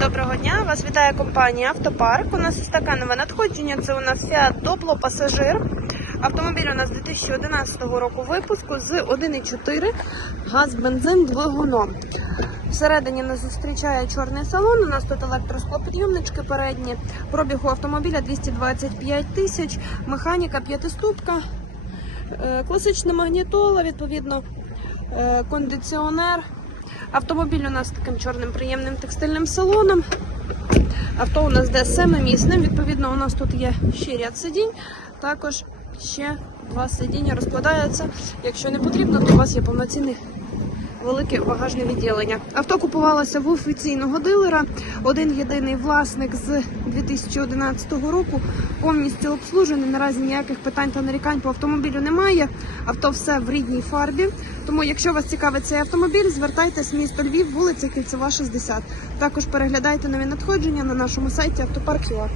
Доброго дня! Вас вітає компанія Автопарк. У нас ось таке нове надходження. Це у нас Fiat Doblo пасажир. Автомобіль у нас 2011 року випуску з 1,4 газ бензин двигуном. Всередині нас зустрічає чорний салон. У нас тут електросклопідйомнички передні. Пробігу автомобіля 225 тисяч, механіка п'ятиступка, е, класична магнітола, відповідно, е, кондиціонер. Автомобіль у нас таким чорним приємним текстильним салоном. Авто у нас де семимісним. Відповідно, у нас тут є ще ряд сидінь. Також ще два сидіння розкладаються. Якщо не потрібно, то у вас є повноцінний велике багажне відділення. Авто купувалося в офіційного дилера. Один єдиний власник з 2011 року повністю обслужений. Наразі ніяких питань та нарікань по автомобілю немає. Авто все в рідній фарбі. Тому, якщо вас цікавить цей автомобіль, звертайтесь місто Львів, вулиця Кільцева, 60. Також переглядайте нові надходження на нашому сайті Автопарк.ua.